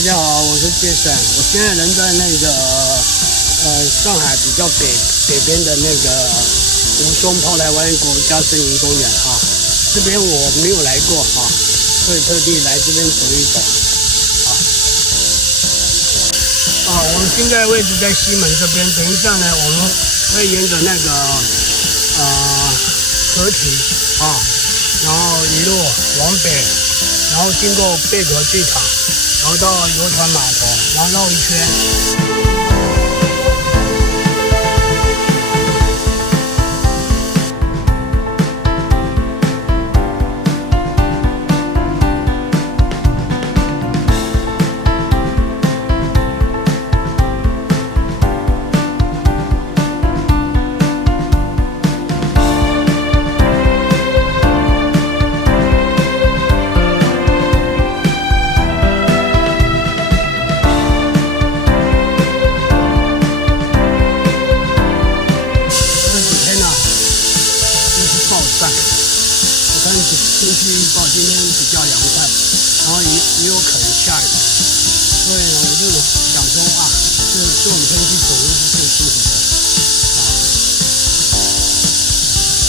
大家好，我是Jason，我现在人在那个上海比较北边的那个吴淞炮台湾国家森林公园哈，这边我没有来过哈，所以特地来这边走一走我们现在位置在西门这边，等一下呢，我们会沿着那个河堤然后一路往北，然后经过贝壳剧场，然后到游船码头，然后绕一圈。天气预报今天比较凉快，然后也有可能下雨，所以呢，我就想说这种天气走路是最舒服的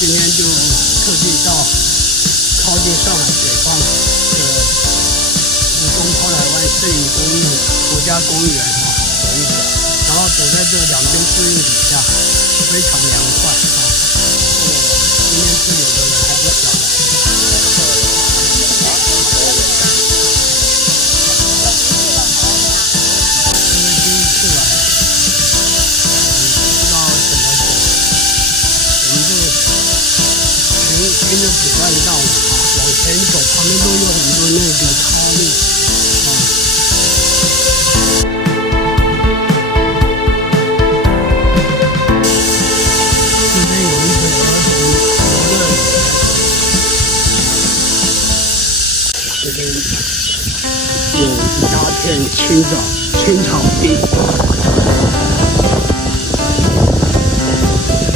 今天就特地到靠近上海北方的吴淞炮台湾森林国家公园走一走，然后走在这两边树荫底下，非常凉快今天这里的人还不少。沿着主干道往前走，旁边都有很多那个岔路这边有一个儿童游乐园，这边有一大片青草地。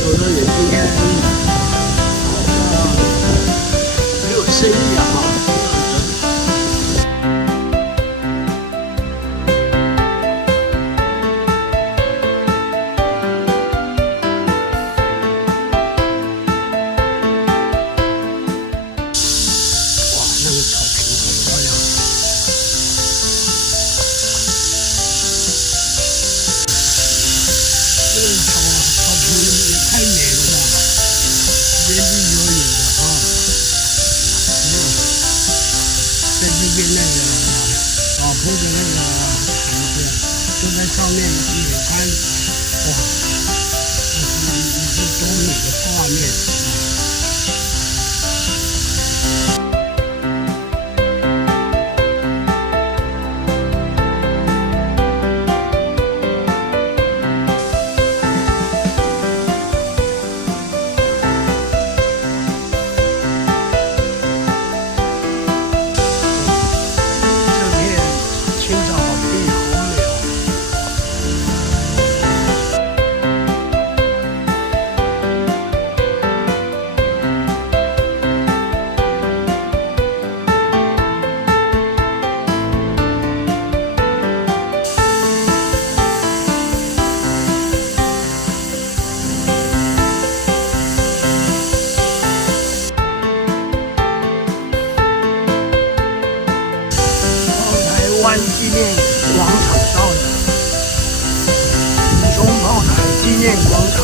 游乐园今天生意那个草坪好漂亮。这个草坪也太美了吧，边绿油油的在这边那个铺的那个毯子，就在上面野餐，那是多美的画面纪念广场到了，吴淞炮台纪念广场。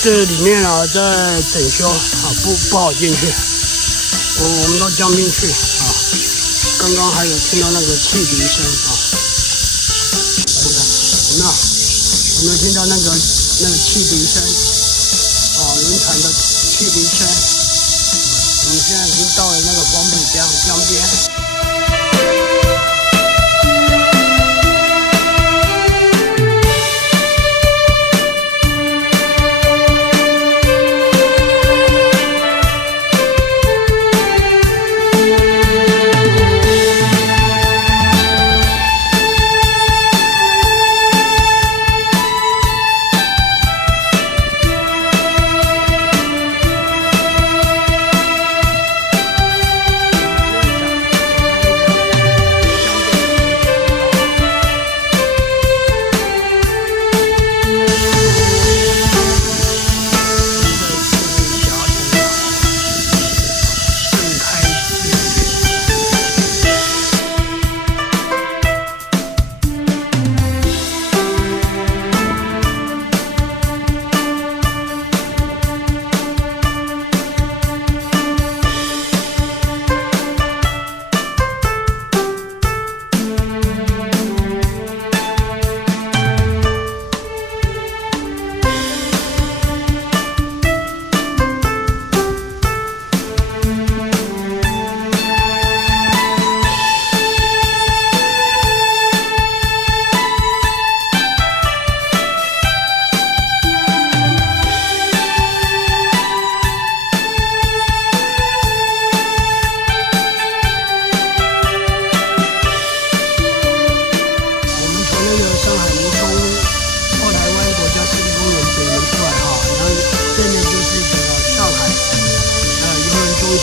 这里面啊在整修啊，不好进去。我们都将进去啊。刚刚还有听到那个汽笛声啊，有没有听到那个汽笛声啊？轮船的汽笛声。我们现在已经到了那个黄浦江边。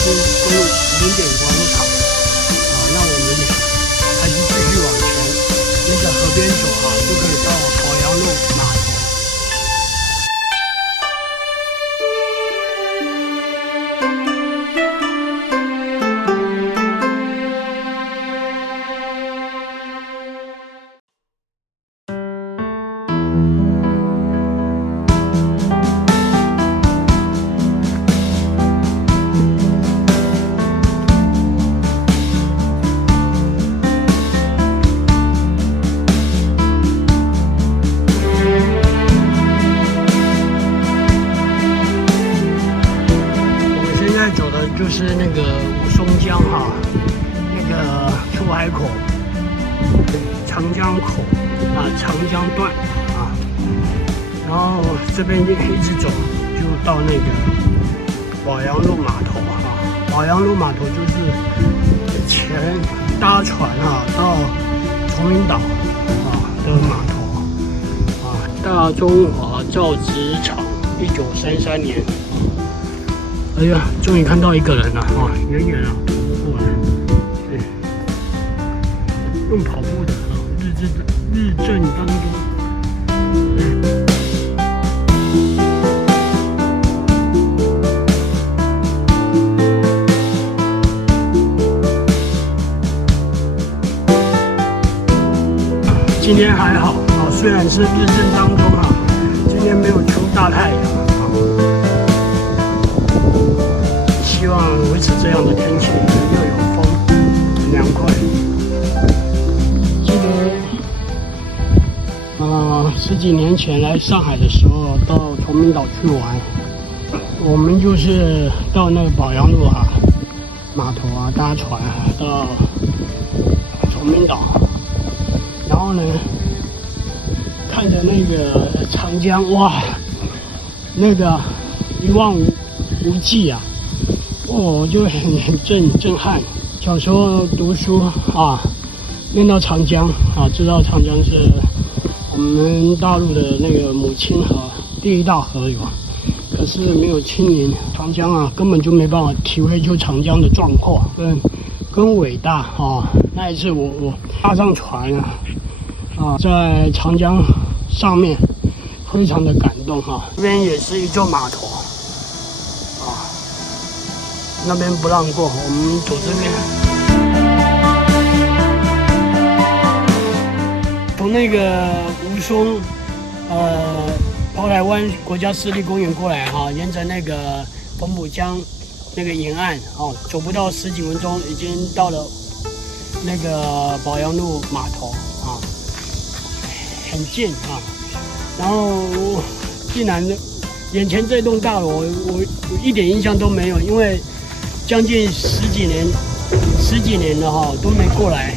景点广场啊，那我们还是继续往前，那个河边走啊，就可以到宝阳路码头。走的就是那个武松江哈，那个出海口、长江口啊、长江段啊，然后这边一直走就到那个宝阳路码头啊。宝阳路码头就是以前搭船啊到崇明岛啊的码头啊。大中华造纸厂1933年。哎呀，终于看到一个人了啊！远远啊，跑过来，对，用跑步的啊，日正当中，今天还好啊，虽然是日正当中啊，今天没有出大太阳。希望维持这样的天气，又有风，很凉快。记得十几年前来上海的时候，到崇明岛去玩，我们就是到那个宝阳路啊码头啊搭船到崇明岛，然后呢看着那个长江，哇，那个一望无际啊。我就很震撼。小时候读书啊，念到长江啊，知道长江是我们大陆的那个母亲河，第一大河流。可是没有亲临长江啊，根本就没办法体会出长江的壮阔跟伟大啊。那一次我搭上船啊，在长江上面，非常的感动啊。这边也是一座码头。那边不让过，我们走这边。从那个吴淞，跑炮台湾国家湿地公园过来哈，沿着那个澎浦江那个沿岸哦，走不到10几分钟，已经到了那个保阳路码头啊，很近啊。然后竟然眼前这栋大楼，我一点印象都没有，因为将近十几年了哈，都没过来。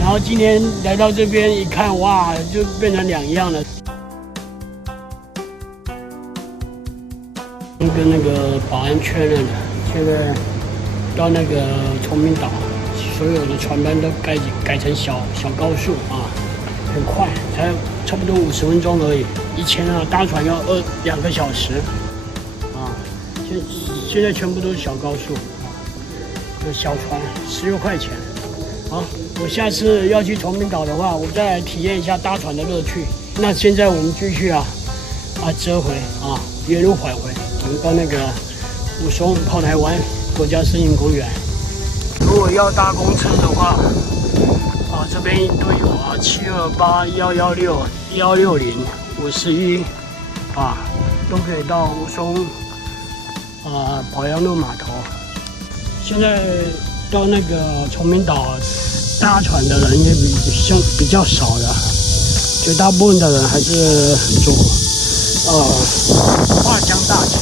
然后今天来到这边一看，哇，就变成两样了。跟那个保安确认了，现在到那个崇明岛，所有的船班都改成小高速啊，很快，才差不多50分钟而已。以前啊，搭船要2个小时啊，现在全部都是小高速啊，小船16块钱。好，我下次要去崇明岛的话，我再来体验一下搭船的乐趣。那现在我们继续折回啊，原路返回。我们到那个武松炮台湾国家森林公园。如果要搭公车的话，这边都有728、116、160、51都可以到武松保阳路码头。现在到那个崇明岛搭船的人也比较少了，绝大部分的人还是走华江大桥。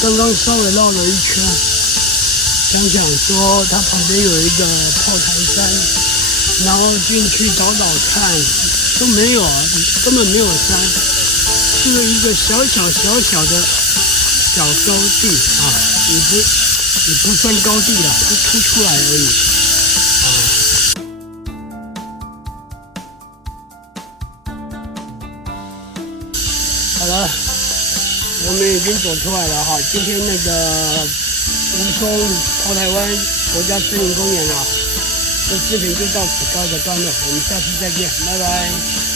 刚刚稍微绕了一圈，想说它旁边有一个炮台山，然后进去找看，都没有根本没有山，是一个小小的小高地也不算高地了，就凸出来而已好了。我们已经走出来了哈，今天那个武松炮台湾国家森林公园的视频就到此告一个段落，我们下期再见，拜拜。